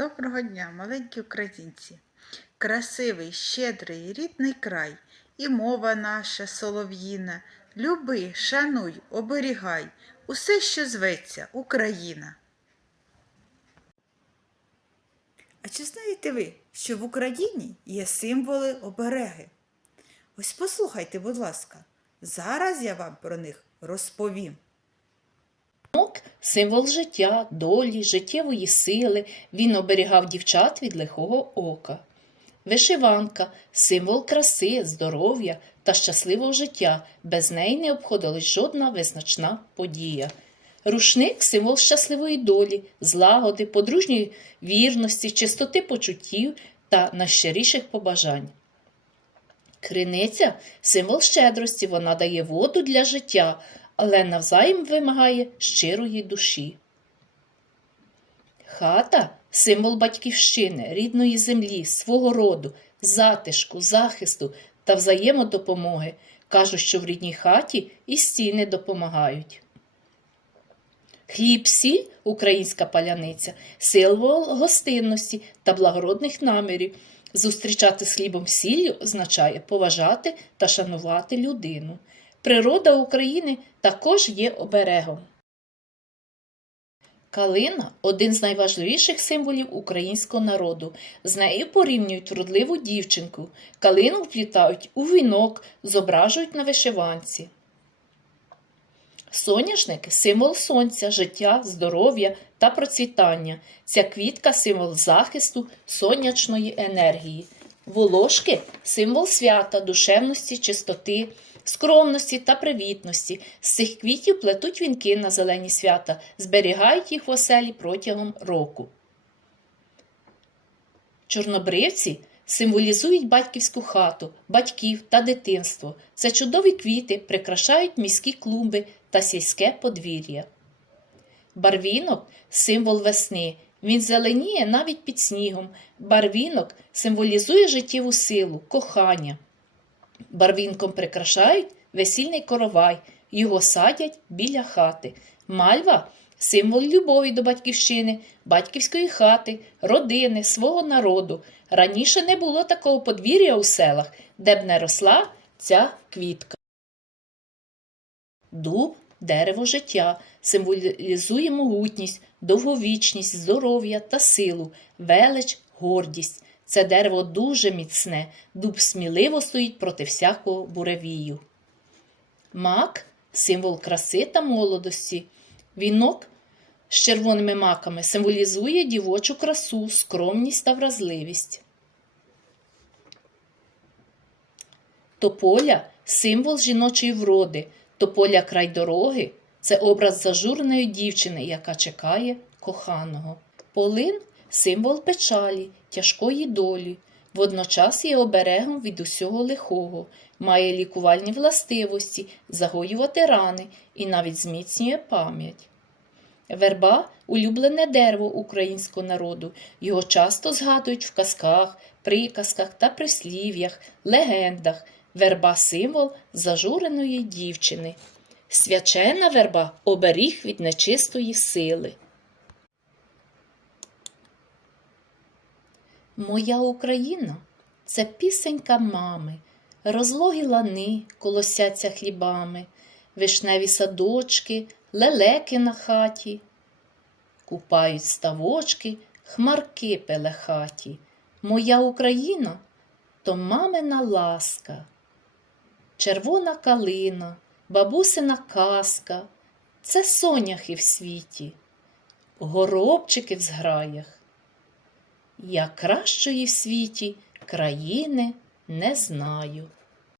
Доброго дня, маленькі українці! Красивий, щедрий, рідний край, і мова наша солов'їна. Люби, шануй, оберігай усе, що зветься Україна. А чи знаєте ви, що в Україні є символи обереги? Ось послухайте, будь ласка, зараз я вам про них розповім. Символ життя, долі, життєвої сили, він оберігав дівчат від лихого ока. Вишиванка – символ краси, здоров'я та щасливого життя, без неї не обходилась жодна визначна подія. Рушник – символ щасливої долі, злагоди, подружньої вірності, чистоти почуттів та найщиріших побажань. Криниця – символ щедрості, вона дає воду для життя, але навзаєм вимагає щирої душі. Хата – символ батьківщини, рідної землі, свого роду, затишку, захисту та взаємодопомоги. Кажуть, що в рідній хаті і стіни допомагають. Хліб, сіль – українська паляниця, символ гостинності та благородних намірів. Зустрічати з хлібом сіллю означає поважати та шанувати людину. Природа України також є оберегом. Калина – один з найважливіших символів українського народу. З нею порівнюють вродливу дівчинку. Калину вплітають у вінок, зображують на вишиванці. Соняшник – символ сонця, життя, здоров'я та процвітання. Ця квітка – символ захисту, сонячної енергії. Волошки – символ свята, душевності, чистоти, скромності та привітності. З цих квітів плетуть вінки на зелені свята, зберігають їх в оселі протягом року. Чорнобривці символізують батьківську хату, батьків та дитинство. Це чудові квіти прикрашають міські клумби та сільське подвір'я. Барвінок – символ весни. Він зеленіє навіть під снігом. Барвінок символізує життєву силу, кохання. Барвінком прикрашають весільний коровай, його садять біля хати. Мальва – символ любові до батьківщини, батьківської хати, родини, свого народу. Раніше не було такого подвір'я у селах, де б не росла ця квітка. Дуб – дерево життя, символізує могутність, довговічність, здоров'я та силу, велич, гордість. Це дерево дуже міцне, дуб сміливо стоїть проти всякого буревію. Мак – символ краси та молодості. Вінок з червоними маками символізує дівочу красу, скромність та вразливість. Тополя – символ жіночої вроди. Тополя край дороги – це образ зажуреної дівчини, яка чекає коханого. Полин – символ печалі, тяжкої долі. Водночас є оберегом від усього лихого, має лікувальні властивості, загоювати рани і навіть зміцнює пам'ять. Верба – улюблене дерево українського народу. Його часто згадують в казках, приказках та прислів'ях, легендах. Верба – символ зажуреної дівчини. Свячена верба – оберіг від нечистої сили. Моя Україна – це пісенька мами, розлогі лани колосяться хлібами, вишневі садочки, лелеки на хаті, купають ставочки, хмарки пелехаті. Моя Україна – то мамина ласка, червона калина, бабусина казка, це соняхи в світі, горобчики в зграях. Я кращої в світі країни не знаю.